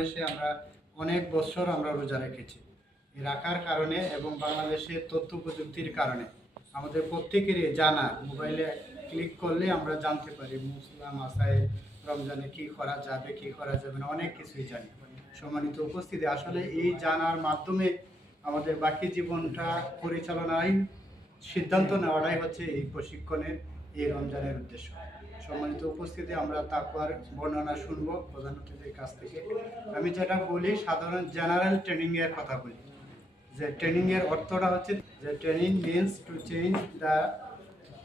বাংলাদেশে আমরা অনেক বছর আমরা রোজা রেখেছি। রাখার কারণে এবং বাংলাদেশের তথ্য প্রযুক্তির কারণে আমাদের প্রত্যেকেরই জানা, মোবাইলে ক্লিক করলে আমরা জানতে পারি মুসলিম মাসাইল, রমজানে কি করা যাবে কি করা যাবে না, অনেক কিছুই জানি। সম্মানিত উপস্থিতি, আসলে এই জানার মাধ্যমে আমাদের বাকি জীবনটা পরিচালনায় সিদ্ধান্ত নেওয়াটাই হচ্ছে এই প্রশিক্ষণের, এই রমজানের উদ্দেশ্য। সম্মানিত উপস্থিতি, আমরা তাকওয়ার বর্ণনা শুনবো প্রধান অতিথির কাছ থেকে। আমি যেটা বলি, সাধারণ জেনারেল ট্রেনিং এর কথা বলি, যে ট্রেনিং এর অর্থটা হচ্ছে যে training means to change the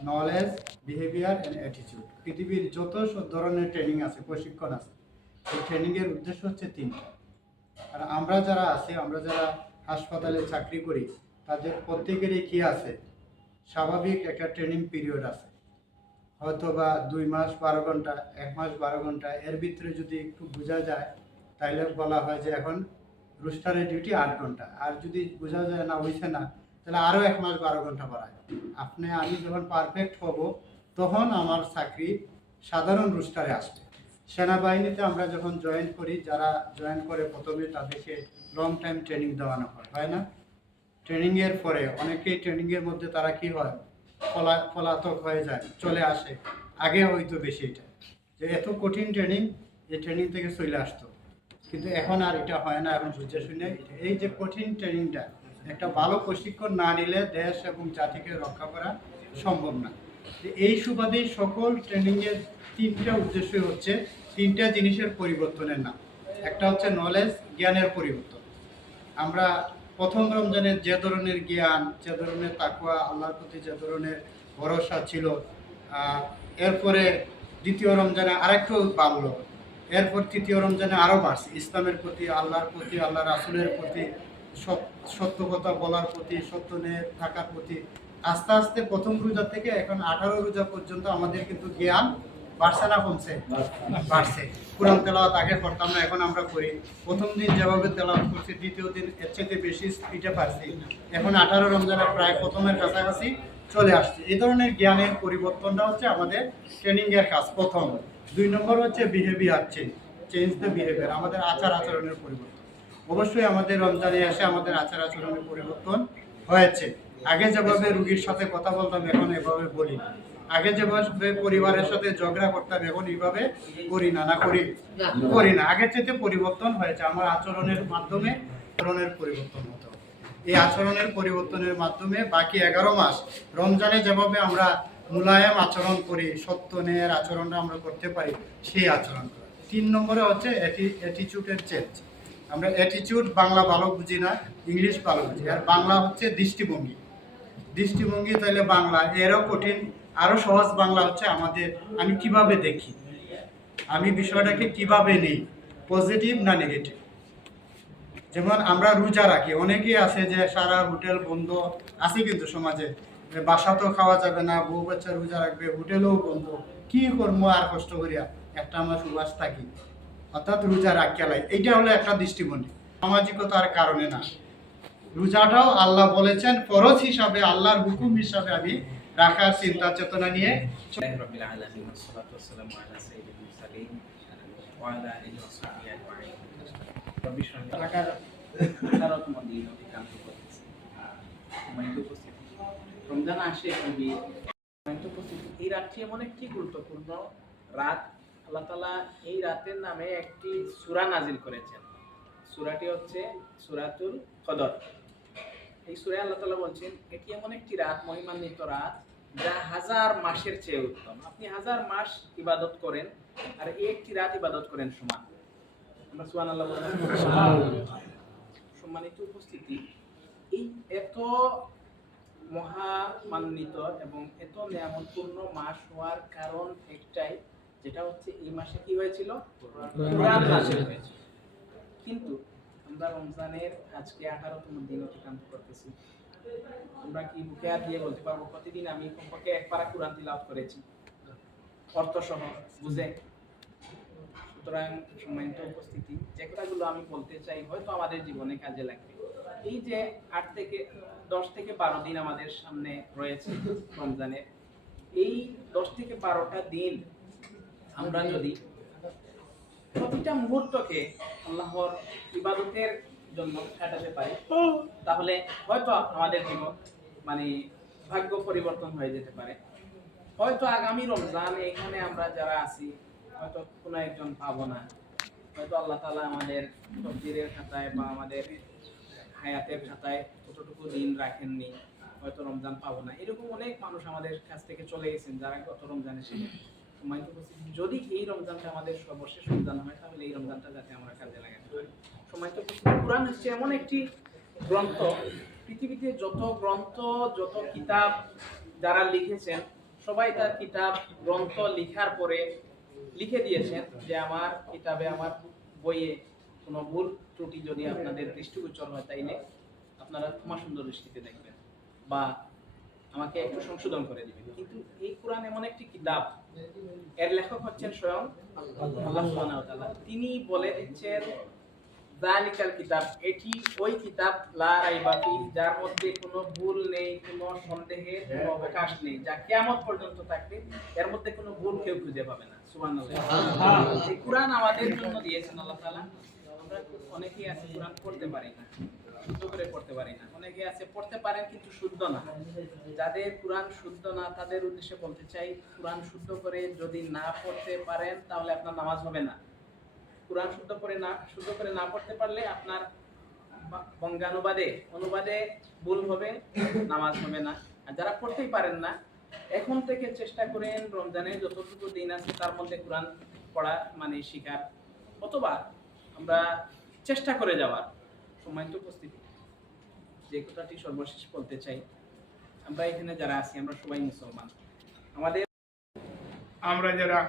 knowledge, behaviour and attitude. পৃথিবীর যত ধরনের ট্রেনিং আছে, প্রশিক্ষণ আছে, এই ট্রেনিং এর উদ্দেশ্য হচ্ছে তিনটা। আর আমরা যারা আছি, আমরা যারা হাসপাতালে চাকরি করি, তাদের প্রত্যেকেরই কি আছে, স্বাভাবিক একটা ট্রেনিং পিরিয়ড আছে, হয়তো বা 2 মাস 12 ঘন্টা, 1 মাস 12 ঘন্টা। এর ভিতরে যদি একটু বোঝা যায় তাহলে বলা হয় যে এখন রোস্টারের ডিউটি 8 ঘন্টা। আর যদি বোঝা যায় না, হইছে না, তাহলে আরও 1 মাস 12 ঘন্টা বাড়ায়। আমি যখন পারফেক্ট হব তখন আমার চাকরি সাধারণ রোস্টারে আসবে। সেনাবাহিনীতে আমরা যখন জয়েন করি, যারা জয়েন করে প্রথমে তাদেরকে লং টাইম ট্রেনিং দেওয়ানো হয় না? ট্রেনিংয়ের পরে অনেকেই ট্রেনিংয়ের মধ্যে তারা কি হয়, পলাতক হয়ে যায়, চলে আসে। আগে হয়তো বেশি এটা যে এত কঠিন ট্রেনিং, এই ট্রেনিং থেকে চলে আসতো, কিন্তু এখন আর এটা হয় না। এখন বুঝে শুনে এই যে কঠিন ট্রেনিংটা, একটা ভালো প্রশিক্ষণ না নিলে দেশ এবং জাতিকে রক্ষা করা সম্ভব না। এই সুবাদেই সকল ট্রেনিংয়ের তিনটা উদ্দেশ্য হচ্ছে, তিনটা জিনিসের পরিবর্তনের নাম। একটা হচ্ছে নলেজ, জ্ঞানের পরিবর্তন। আমরা প্রথম রমজানের যে ধরনের জ্ঞান, যে ধরনের তাকওয়া, আল্লাহর প্রতি যে ধরনের ভরসা ছিল, এরপরে দ্বিতীয় রমজানে আরেকটু বাড়লো, এরপর তৃতীয় রমজানে আরও বাড়ছে। ইসলামের প্রতি, আল্লাহর প্রতি, আল্লাহ রাসূলের প্রতি, সত্য কথা বলার প্রতি, সত্য নিয়ে থাকার প্রতি। আস্তে আস্তে প্রথম রোজা থেকে এখন 18 রোজা পর্যন্ত আমাদের কিন্তু জ্ঞান বাড়ছে না কমছে? বাড়ছে। কোরআন তেলাওয়াত আগে করতাম না, এখন আমরা করি। প্রথম দিন যেভাবে তেলাওয়াত করছি, দ্বিতীয় দিন এর চাইতে বেশি স্পিডে পারছি। এখন 18 রমজানে প্রায় প্রথমের কাছাকাছি চলে আসছে। এই ধরনের জ্ঞানের পরিবর্তনটা হচ্ছে আমাদের ট্রেনিংয়ের কাজ প্রথম। 2 নম্বর হচ্ছে বিহেভিয়ার চেঞ্জ দ্য বিহেভিয়ার, আমাদের আচার আচরণের পরিবর্তন। অবশ্যই আমাদের রমজানে এসে আমাদের আচার আচরণের পরিবর্তন হয়েছে। আগে যেভাবে রুগীর সাথে কথা বলতাম, এখন এভাবে বলি না। আগে যেভাবে পরিবারের সাথে ঝগড়া করতাম, এখন এইভাবে করি না। করি না। আগের চাইতে পরিবর্তন হয়েছে। আমার আচরণের মাধ্যমে আচরণের পরিবর্তন হতো। এই আচরণের পরিবর্তনের মাধ্যমে বাকি 11 মাস রমজানে যেভাবে আমরা মুলায়ম আচরণ করি, সত্য ন্যায়ের আচরণটা আমরা করতে পারি, সেই আচরণ করা। 3 নম্বরে হচ্ছে অ্যাটিটিউডের চেঞ্জ। আমরা অ্যাটিটিউড বাংলা ভালো বুঝি না, ইংলিশ ভালো বুঝি। আর বাংলা হচ্ছে দৃষ্টিভঙ্গি। তাহলে বাংলা এরও কঠিন, আরও সহজ বাংলা হচ্ছে আমাদের আমি কিভাবে দেখি, আমি বিষয়টাকে কিভাবে নিই, পজিটিভ না নেগেটিভ। যেমন আমরা রোজা রাখি, অনেকেই আছে যে সারা হোটেল বন্ধ আছে, কিন্তু সমাজে বাসা তো খাওয়া যাবে না, বউ বাচ্চা রোজা রাখবে, হোটেলও বন্ধ, কি করবো আর কষ্ট করিয়া একটা মাস উপবাস থাকি, অর্থাৎ রোজা রাখিয়ালাই। এইটা হলো একটা দৃষ্টিভঙ্গি, সামাজিকতার কারণে না। রোজাটাও আল্লাহ বলেছেন ফরজ হিসাবে, আল্লাহর হুকুম হিসাবে আমি রাখার চিন্তা চেতনা নিয়ে। রমজান আসে, এই রাতটি এমন একটি গুরুত্বপূর্ণ রাত। আল্লাহ তাআলা এই রাতের নামে একটি সূরা নাজিল করেছেন। সূরাটি হচ্ছে সূরাতুল কদর। এই সূরায় আল্লাহ তাআলা বলছেন, এটি এমন একটি রাত, মহিমান্বিত রাত, যা 1000 মাসের চেয়ে উত্তম। আপনি 1000 মাস ইবাদত করেন আর এই একটি রাত ইবাদত করেন সমান। আমরা সুবহানাল্লাহ বলতে সম্মানিত উপস্থিতি, এই এত মহামান্বিত এবং এত নিয়ামতপূর্ণ মাস হওয়ার কারণ একটাই, যেটা হচ্ছে এই মাসে কি হয়েছিল, কোরআন নাযিল হয়েছিল। কিন্তু আমরা রমজানের আজকে 18তম দিন অতিক্রান্ত করতেছি। আমরা কি বুকে হাত দিয়ে বলতে পারবো প্রতিদিন আমি কমপক্ষে 1 পারা কোরআন তিলাওয়াত করেছি, অর্থ সহ বুঝে? সুতরাং সম্মানিত উপস্থিতি, যে কথাগুলো আমি বলতে চাই হয়তো আমাদের জীবনে কাজে লাগবে। এই যে 10 থেকে 12 দিন আমাদের সামনে রয়েছে রমজানের, এই 10 থেকে 12টা দিন আমরা যদি প্রতিটা মুহূর্তকে আল্লাহর ইবাদতের জন্য কাটাতে পারি, তাহলে হয়তো আমাদের জীবন মানে ভাগ্য পরিবর্তন হয়ে যেতে পারে। হয়তো আগামী রমজান এখানে আমরা যারা আছি হয়তো কোনো একজন পাবো না, হয়তো আল্লাহ তাআলা আমাদের তকদিরের খাতায় বা আমাদের হায়াতের খাতায় কতটুকু দিন রাখেননি, হয়তো রমজান পাবো না। এরকম অনেক মানুষ আমাদের কাছ থেকে চলে গেছেন যারা গত রমজানে ছিলেন। সম্মানিত উপস্থিতি, যদি এই রমজানটা আমাদের সর্বশেষ রমজান হয় তাহলে এই রমজানটা যাতে আমরা কাজে লাগাতে পারি। সম্মানিত উপস্থিতি, কোরআন হচ্ছে এমন একটি গ্রন্থ, পৃথিবীতে যত গ্রন্থ যত কিতাব যারা লিখেছেন সবাই তার কিতাব গ্রন্থ লিখার পরে লিখে দিয়েছেন যে আমার কিতাবে আমার বইয়ে কোনো ভুল ত্রুটি যদি আপনাদের দৃষ্টিগোচর হয় তাইলে আপনারা ক্ষমা সুন্দর দৃষ্টিতে দেখবেন বা আমাকে একটু সংশোধন করে দিবেন। কিন্তু এই কোরআন এমন একটি কিতাব, এর লেখক হচ্ছেন স্বয়ং আল্লাহ সুবহানাহু ওয়া তাআলা। তিনি বলে দিচ্ছেন যালিকাল কিতাব, এটি ওই কিতাব লা রাইবা ফিহি, যার মধ্যে কোনো ভুল নেই, কোনো সন্দেহের কোনো অবকাশ নেই, যা কিয়ামত পর্যন্ত থাকবে, এর মধ্যে কোনো ভুল কেউ খুঁজে পাবে না। সুবহানাল্লাহ। এই কোরআন আমাদের জন্য দিয়েছেন আল্লাহ তাআলা। আমরা অনেকেই আছে কোরআন পড়তে পারি না, শুদ্ধ করে পড়তে পারি না। অনেকে আছে পড়তে পারেন কিন্তু শুদ্ধ না। যাদের কোরআন শুদ্ধ না তাদের উদ্দেশ্যে বলতে চাই, কোরআন শুদ্ধ করে যদি না পড়তে পারেন তাহলে আপনার নামাজ হবে না। কোরআন শুদ্ধ করে না পড়তে পারলে আপনার অনুবাদে ভুল হবে, নামাজ হবে না। আর যারা পড়তেই পারেন না, এখন থেকে চেষ্টা করেন রমজানে যতটুকু দিন আছে তার মধ্যে কোরআন পড়া মানে শিখার, অথবা আমরা চেষ্টা করে যাওয়ার। সম্মানিত উপস্থিতি, যে কথাটি সর্বশেষ বলতে চাই, আমরা এখানে যারা আছি আমরা সবাই মুসলমান। আমরা যারা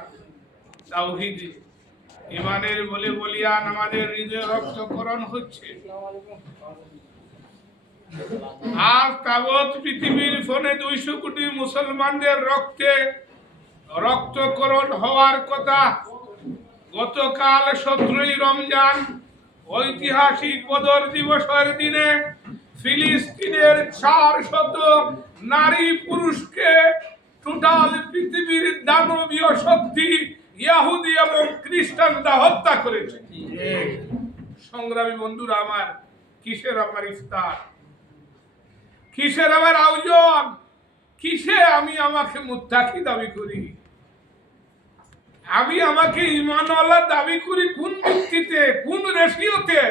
তাওহীদ ইমানের বলে বলিয়ান আমাদের হৃদয়ে রক্তকরণ হচ্ছে, আজ তাবৎ পৃথিবীর ফোনে 200 কোটি মুসলমানদের রক্তে রক্তকরণ হওয়ার কথা। গতকাল 17ই রমজান ঐতিহাসিক বদর দিবসের দিনে ফিলিস্তিনের 400 নারী পুরুষকে টোটাল পৃথিবীর দানবীয় শক্তি ইহুদি এবং খ্রিস্টানরা হত্যা করেছে। সংগ্রামী বন্ধুরা আমার, কিসের আমার ইফতার, কিসের আমার আয়োজন, কিসে আমি আমাকে মুত্তাকি দাবি করি, আমি আমাকে ঈমানওয়ালা দাবি করি কোন ভিত্তিতে, কোন রেশিওতে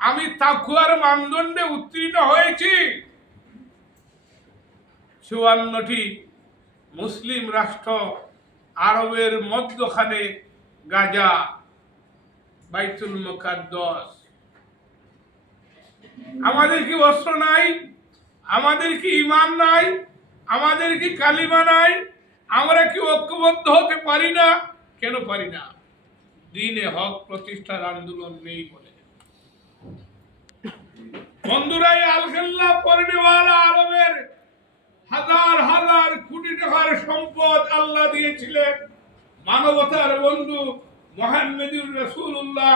আমি তাকওয়ার মানদণ্ডে উত্তীর্ণ হয়েছি? 54টি মুসলিম রাষ্ট্র, আরবের মধ্যখানে গাজা, বাইতুল মুকাদ্দাস। আমাদের কি অস্ত্র নাই? আমাদের কি ঈমান নাই? আমাদের কি কালিমা নাই? আমরা কি ঐক্যবদ্ধ হতে পারি না? কেন পারি না? দ্বীনে হক প্রতিষ্ঠার আন্দোলন নেই বলে। বন্ধুরা, আল-কাল্লা পরনেওয়ালা আরবের হাজার হাজার কোটি টাকার সম্পদ আল্লাহ দিয়েছিলেন মানবতার বন্ধু মুহাম্মদুর রাসূলুল্লাহ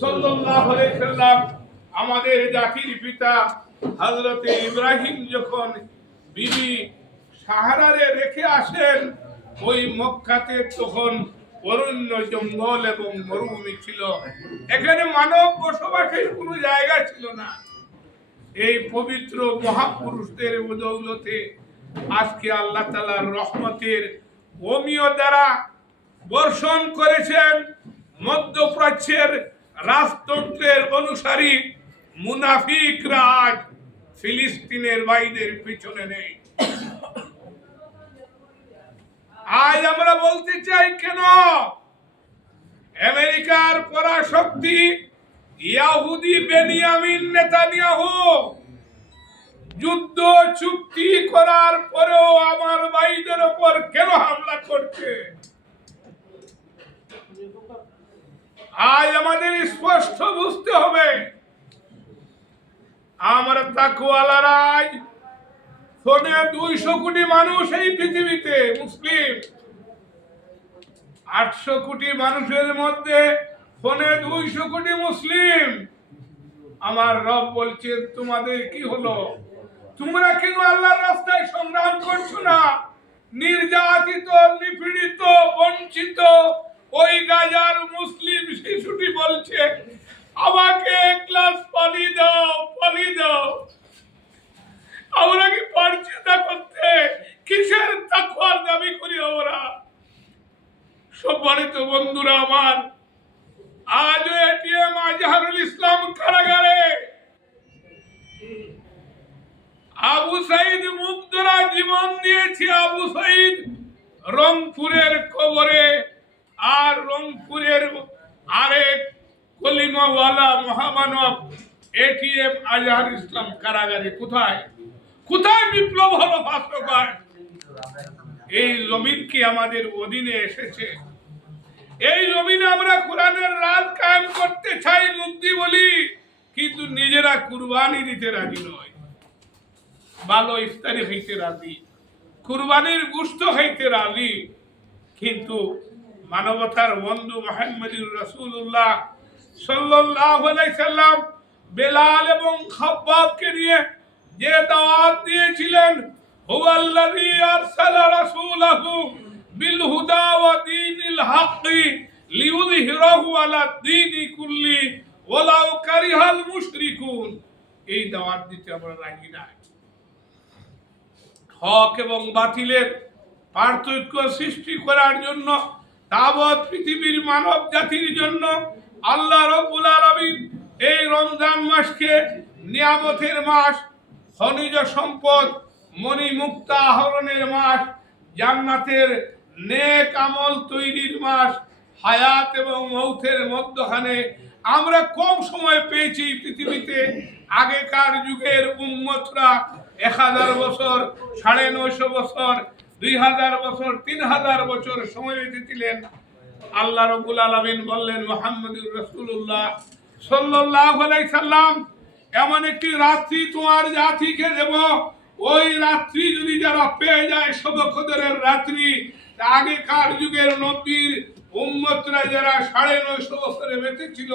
সাল্লাল্লাহু আলাইহি সাল্লাম। আমাদের জাতির পিতা হযরত ইব্রাহিম যখন বিবি সাহারারে রেখে আসেন, ওই মক্কাতে তখন অরণ্য, জঙ্গল এবং মরুভূমি ছিল, এখানে মানব বসবাসের কোনো জায়গা ছিল না। এই পবিত্র মহাপুরুষদের বদৌলতে আজকে আল্লাহ তাআলার রহমতের ওমিও দ্বারা বর্ষণ করেছেন। মধ্যপ্রাচ্যের রাজতন্ত্রের অনুসারী মুনাফিকরা আজ ফিলিস্তিনের ভাইদের পিছনে নেই। আজ আমরা বলতে চাই, কেন আমেরিকার পরাশক্তি ইহুদি বেনিয়ামিন নেতানিয়াহু যুদ্ধ চুক্তি করার পরেও আমার ভাইদের উপর কেন হামলা করছে? আজ আমাদের স্পষ্ট বুঝতে হবে, আমরা তাকওয়ালারা আজ ফোনে 200 কোটি মানুষ এই পৃথিবীতে মুসলিম, 800 কোটি মানুষের মধ্যে ফোনে 200 কোটি মুসলিম। আমার রব বলছেন, তোমাদের কি হলো? তোমরা কেন আল্লাহর রাস্তায় সংগ্রাম করছো না? নির্যাতিত, নিপীড়িত, বঞ্চিত ওই গাজার মুসলিম শিশুটি বলছে, আমাকে এক গ্লাস পানি দাও, পানি দাও। আমরা কি পারছি না করতে? কিসের তাকওয়ার দাবি করি আমরা? সম্মানিত বন্ধুরা আমার, আজও এটিএম আজহারুল ইসলাম কারাগারে আবু সাইদ মুগ্ধরা জীবন দিয়েছে। আবু সাইদ রংপুরের কবরে, আর রংপুরের আরেক কলিমাওয়ালা মহামানব এটিএম আজহার ইসলাম কারাগারে। কোথায় কোথায় বিপ্লব হলো ভাস্কর? এই জমিন কি আমাদের অধীনে এসেছে? এই জমিনে আমরা কোরআনের রাজ কায়েম করতে চাই, মুক্তি বলি, কিন্তু নিজেরা কুরবানি দিতে রাজি নয়। ভালো ইফতারি হইতে রাজি, কুরবানির গোশত হইতে রাজি, কিন্তু মানবতার বন্ধু মুহাম্মদুর রাসূলুল্লাহ সাল্লাল্লাহু আলাইহি সাল্লাম বেলাল এবং খাব্বাবকে নিয়ে যে দাওয়াত দিয়েছিলেন, হুয়াল্লাযী আরসালা রাসূলাহু বিল হুদা ওয়া দীনিল হাক্কি লিইয়ুযহিরাহু আলা দীনি কুল্লি ওয়ালাউ কারিহাল মুশরিকুন। এই দাওয়াত দিতে আমরা রাজি না। হক এবং বাতিলের পার্থক্য সৃষ্টি করার জন্য, তাবৎ পৃথিবীর মানব জাতির জন্য আল্লাহ রাব্বুল আলামিন এই রমজান মাসকে নিয়ামতের মাস, খনিজ সম্পদ, মণি মুক্তা আহরণের মাস, জান্নাতের নেক আমল তৈরির মাস, হায়াত এবং মৌতের মধ্যখানে আমরা কম সময় পেয়েছি পৃথিবীতে। আগেকার যুগের উম্মতরা 1000 বছর, 950 বছর, 2000 বছর, 3000 বছর সময় পেয়েছিলেন। আল্লাহ রাব্বুল আলামিন বললেন, মুহাম্মদুর রাসূলুল্লাহ সাল্লাল্লাহু আলাইহি সাল্লাম, এমন একটি রাত্রি তোমার জাতিকে দেব, ওই রাত্রি যদি যারা পেয়ে যায়, শবে কদরের রাত্রি, আগেকার যুগের নবীর উম্মতরা যারা 950 বছরে বেঁচে ছিল,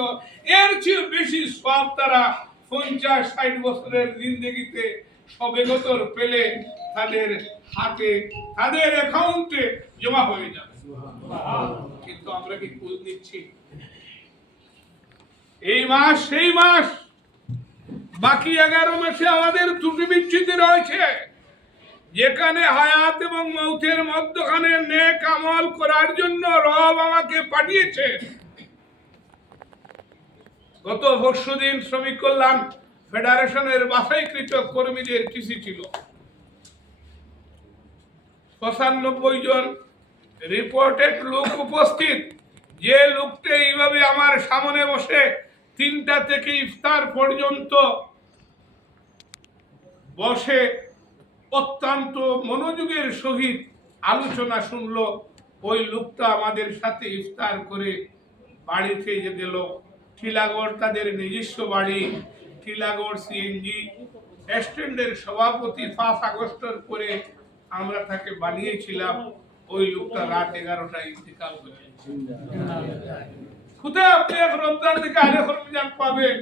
এর চেয়ে বেশি সওয়াব তারা 50-60 বছরের জিন্দেগিতে শবে কদর পেলে তাদের হাতে, তাদের অ্যাকাউন্টে জমা হয়ে যাবে। কিন্তু আমরা কি খোঁজ নিচ্ছি? এই মাস সেই মাস, বাকি 11 মাসে আমাদের ত্রুটি বিচ্যুতি রয়েছে, যেখানে হায়াত এবং মৌতের মধ্যখানে নেক আমল করার জন্য রব আমাকে পাঠিয়েছে। গত পরশুদিন শ্রমিক কল্যাণ ফেডারেশনের বাছাইকৃত কর্মীদের চিঠি ছিল। 95 জন রিপোর্টেড লোক উপস্থিত। যে লোকটা এইভাবে আমার সামনে বসে 3টা থেকে ইফতার পর্যন্ত বসে অত্যন্ত মনোযোগের সহিত আলোচনা শুনলো, ওই লোকটা আমাদের সাথে ইফতার করে বাড়িতে গেল। টিলাগড় তাদের নিজস্ব বাড়ি, টিলাগড় সিএনজি স্ট্যান্ডের সভাপতি 5 আগস্টের পরে আমরা তাকে বানিয়েছিলাম। ওই লোকটা রাত 11টায় ইন্তেকাল করে। কোথায় আপনি এক রমজান থেকে আরেক রমজান পাবেন?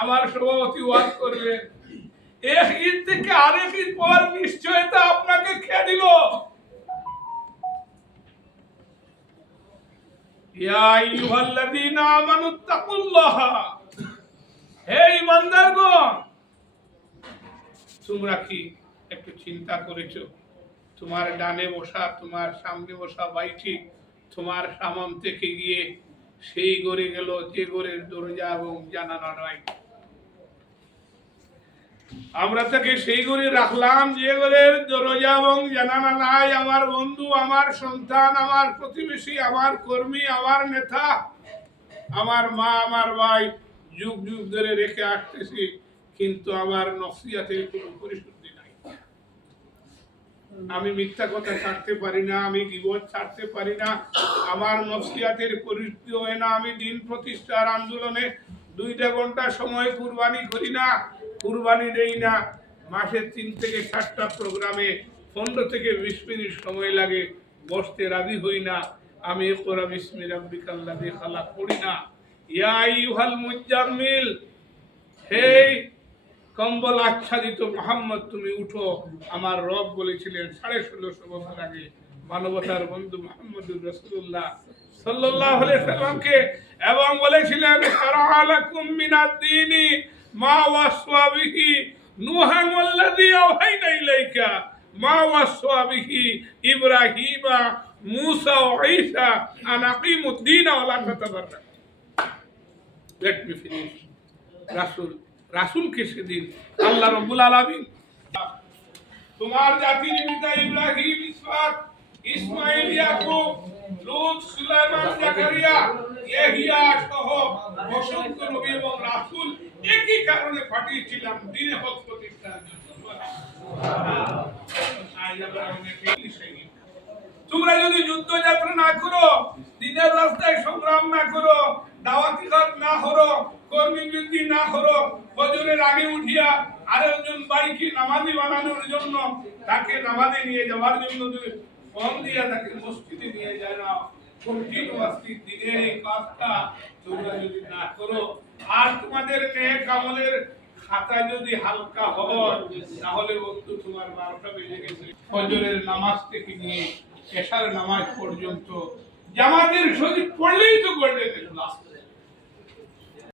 আমার সভাপতি ওয়াজ করলেন, এক ঈদ থেকে আরেক ঈদ পাওয়ার নিশ্চয়তা আপনাকে খেয়ে দিল। ইয়া আইয়ুহাল্লাযীনা আমানুত্তাকুল্লাহ, হে ঈমানদারগণ, তোমরা কি একটু চিন্তা করেছো? তোমার ডানে বসা, তোমার সামনে বসা ভাইটি তোমার সামন থেকে গিয়ে সেই ঘরে গেল যে ঘরের দরজা এবং জানালা নাই। আমরা তাকে সেই ঘরে রাখলাম যে ঘরের দরজা এবং জানালা নাই। আমার বন্ধু, আমার সন্তান, আমার প্রতিবেশী, আমার কর্মী, আমার নেতা, আমার মা, আমার ভাই, যুগ যুগ ধরে রেখে আসতেছি, কিন্তু আমার নফসিয়াতের কোনো পরিশুদ্ধি নাই। আমি মিথ্যা কথা ছাড়তে পারি না, আমি গীবত ছাড়তে পারি না, আমার নফসিয়াতের পরিশুদ্ধি হয় না। আমি দিন প্রতিষ্ঠার আন্দোলনে 2টা ঘন্টা সময় কুরবানি করি না, কুরবানি দেই না। মাসে 3 থেকে 4টা প্রোগ্রামে 15 থেকে 20 মিনিট সময় লাগে, বসতে রাজি হই না। আমি ইকরা বিসমি রাব্বিকাল্লাযী খালাক পড়ি না। ইয়া আইয়ুহাল মুজাম্মিল, হে কম্বল আচ্ছাদিত মুহাম্মদ, তুমি উঠো। আমার রব বলেছিলেন 1650 বছর আগে, মানবতার বন্ধু মুহাম্মদুর রাসূলুল্লাহ সাল্লাল্লাহু আলাইহি সাল্লামকে এবং বলেছিলেন শারা'a লাকুম মিনাদ-দীনি মা ওয়াসা বিহি নূহান ওয়াল্লাযী আওহাইনা ইলাইকা মা ওয়াসা বিহি ইব্রাহিমা মূসা ওয়া ঈসা আন আকিমুদ-দীন ওয়া লা তাতাফাররাকু। Let me finish. রাসূলকে সেদিন আল্লাহ রাব্বুল আলামিন তোমার জাতির পিতা ইব্রাহিম, ইসহাক, ইসমাঈল, ইয়াকুব, লূত, সুলাইমান, জাকারিয়া, ইয়াহইয়া সহ অসংখ্য নবী এবং রাসূল একই কারণে পাঠিয়েছিলাম দ্বীনে হক প্রতিষ্ঠার জন্য। তোমরা যদি যুদ্ধযাত্রা না করো, দিনের রাস্তায় সংগ্রাম না করো, দাওয়াতি কাজ না করো, কর্মী বৃদ্ধি না করো, ফজরের আগে উঠিয়া আরেকজন ভাইকে নামাজি বানানোর জন্য, তাকে নামাজে নিয়ে যাওয়ার জন্য যদি ফোন দিয়া তাকে মসজিদে নিয়ে যায় না, কঠিন ওয়াস্তিক দিনের এই কাজটা তোমরা যদি না করো, আর তোমাদের নেক আমলের খাতা যদি হালকা হয়, তাহলে বন্ধু তোমার 12টা বেজে গেছে। ফজরের নামাজ থেকে নিয়ে এশার নামাজ পর্যন্ত জামাতের সহিত পড়লেই তো গোল্ডেন ক্লাস।